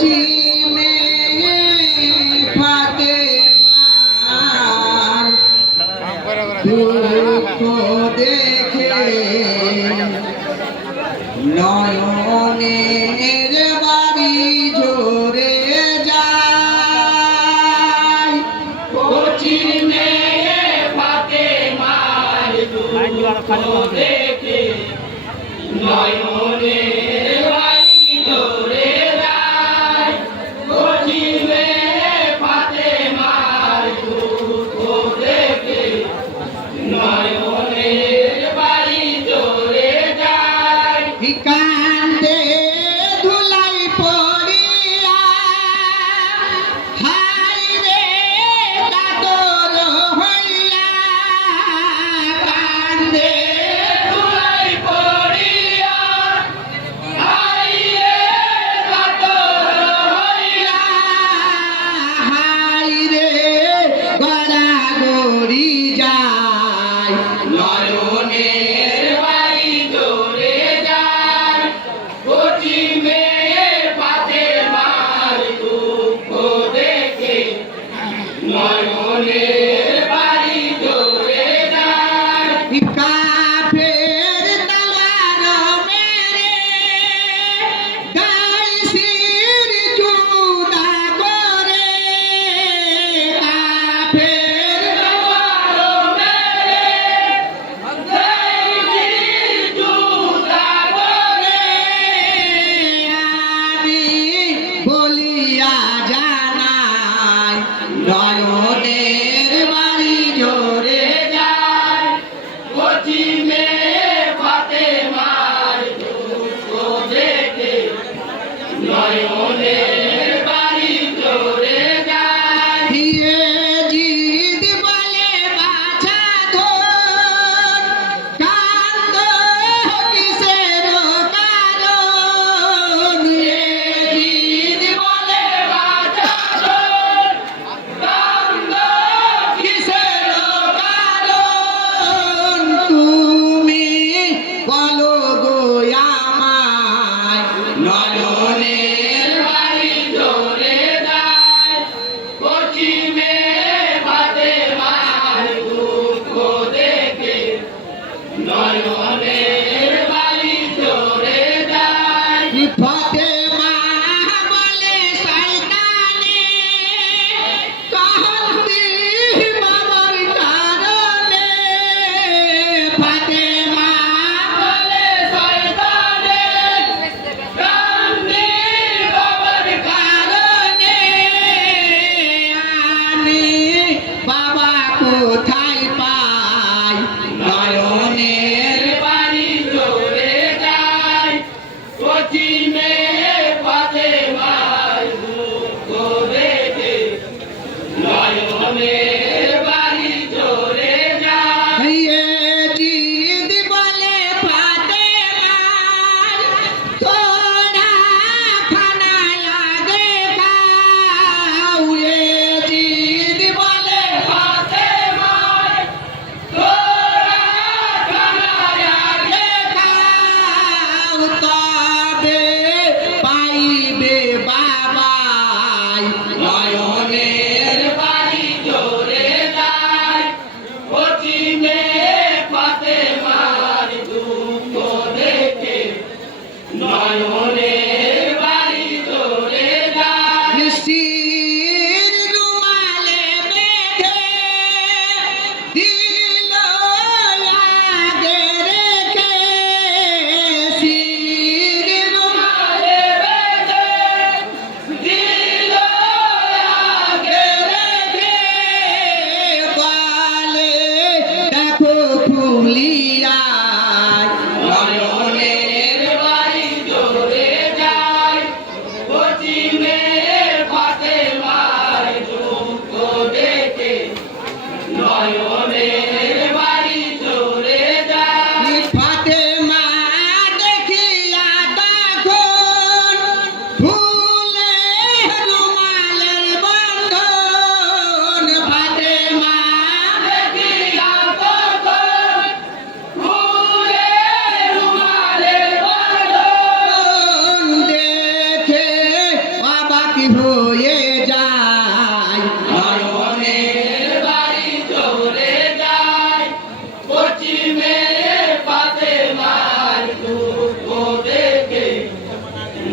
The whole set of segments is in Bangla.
পশ্চিমে ফাতেমার দুঃখ দেখে নয়নের বাড়ি ঝরে যায়। পশ্চিমে ফাতেমার দুঃখ দেখে নয়নের বাড়ি ঝরে যায়। পশ্চিমে ফাতেমার দুঃখ দেখে নয়নের বাড়ি ঝরে যায়। কান্দে ধুলাই পড়িয়া হায় রে কাতর হইয়া। কান্দে ধুলাই পড়িয়া হায় রে কাতর হইয়া। হায় রে গড়াগড়ি যায় নয়নের বাড়ি ঝরে যায়। পশ্চিমে ফাতেমার দুঃখ দেখে নয়নের বাড়ি ঝরে যায়। কাফের তলোয়ার মেরে গাইসির জুদা করে। কাফের তলোয়ার মেরে গাইসির জুদা করে। আমি বলিয়া জানাই নয়নের বাড়ি ঝরে যায়। পশ্চিমে ফাতেমার দুঃখ দেখে নয়নের বাড়ি ঝরে যায়। জিদ বলে বাছা ধর কান্দ কিসের কারণ। জিদ বলে বাছা ধর কান্দ কিসের কারণ। তুমি বলো গো আমায় নয়নের বাড়ি ঝরে যায়। পশ্চিমে ফাতেমার দুঃখ দেখে নয়নের বাড়ি ঝরে যায়। ফাতেমা বলে শয়তানে কান্দি বাবার কারণে। ফাতেমা বলে শয়তানে কান্দি বাবার কারণে। আমি বাবা কোথায় পাই নয়নের বাড়ি ঝরে যায়। পশ্চিমে ফাতেমার দুঃখ দেখে নয়নের বাড়ি ঝরে যায়। জিদ বলে ফাতেমার তোরা খানায় আগে খাও। জিদ বলে ফাতেমার তোরা খানায় আগে খাও। তবে পাইবে বাবাই নয়নের বাড়ি ঝরে যায়। পশ্চিমে ফাতেমার দুঃখ দেখে নয়নের বাড়ি ঝরে যায়। শির রুমালে বেঁধে দিল আগে রেখে। শির রুমালে বেঁধে দিল আগে রেখে। বলে দেখো খুলিয়া নয়নের বাড়ি ঝরে যায়। পশ্চিমে ফাতেমার দুঃখ দেখে নয়নের বাড়ি ঝরে যায়। ফাতেমা দেখিয়া তখন ফুলে রুমালের বন্ধন। ফাতেমা দেখিয়া তখন ফুলে রুমালের বন্ধন। দেখে কি হয়ে যায় নয়নের বাড়ি চলে যায় পশ্চিমে পাতে মার দুঃখ দেখে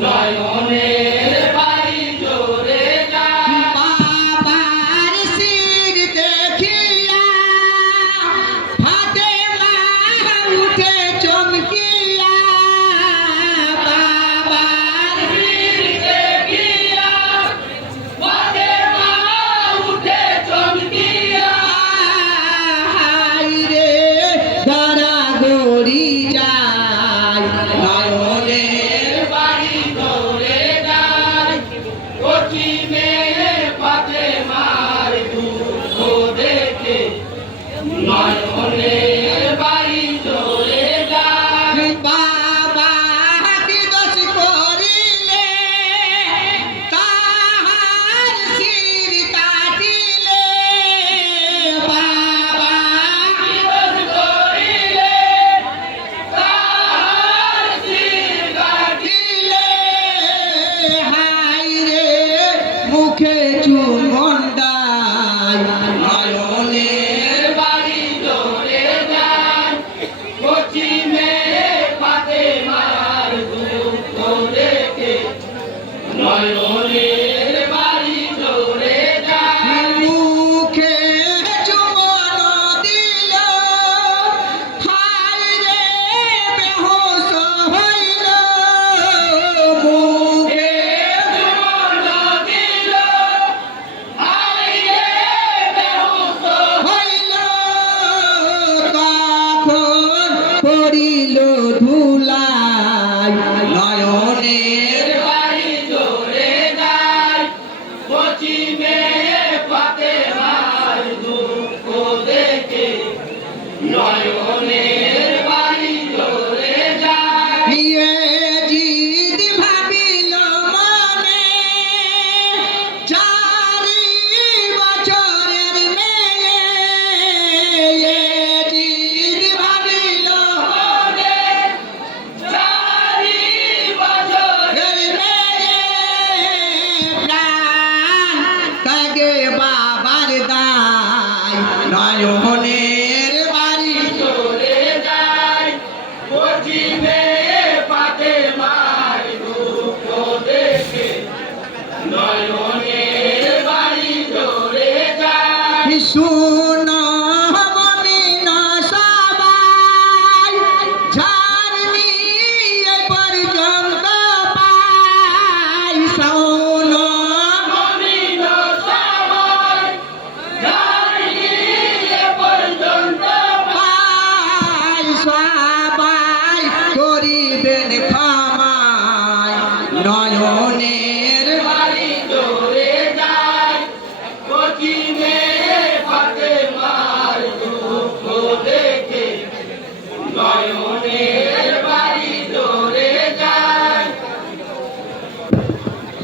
নয়নের বাড়ি চলে যায় বাবার শির দেখিয়া ফাতেমা উঠে চমকিয়া বাবার বীর দেখিয়া পাতে মা উঠে চমকিয়া হাইরে গড়াগড়ি যায় নয়নের বাড়ি চলে যায় পশ্চিমে পাতে মার দুঃখ দেখে নয়নের বাড়ি চলে যায় বাবা কি দোষ করিলে তাহার শির কাটিলে বাবা দিবস করিলে তাহার শির কাটিলে দিলে হাইরে মুখে চুমন্ডায় নয়নের বাড়ি চলে যায় পশ্চিমে পাতে মার দুঃখ দেখে নয়নের বাড়ি চলে যায় মুখে চুমন দিল হাইরে বেহুশ হইল মুখে জীবন দিল হাইরে বেহুশ হইল তখন পড়িল ধুলাই নয়নের বাড়ি চলে যায় পশ্চিমে পাতে মার দুঃখ দেখে নয়নের বাড়ি চলে যায় জিদ ভাবিল মনে চারি বছরের মেয়ে জিদ ভাবিল মনে চারি বছর মেয়ে প্রাণ তাগে বাবার দায় নয়ন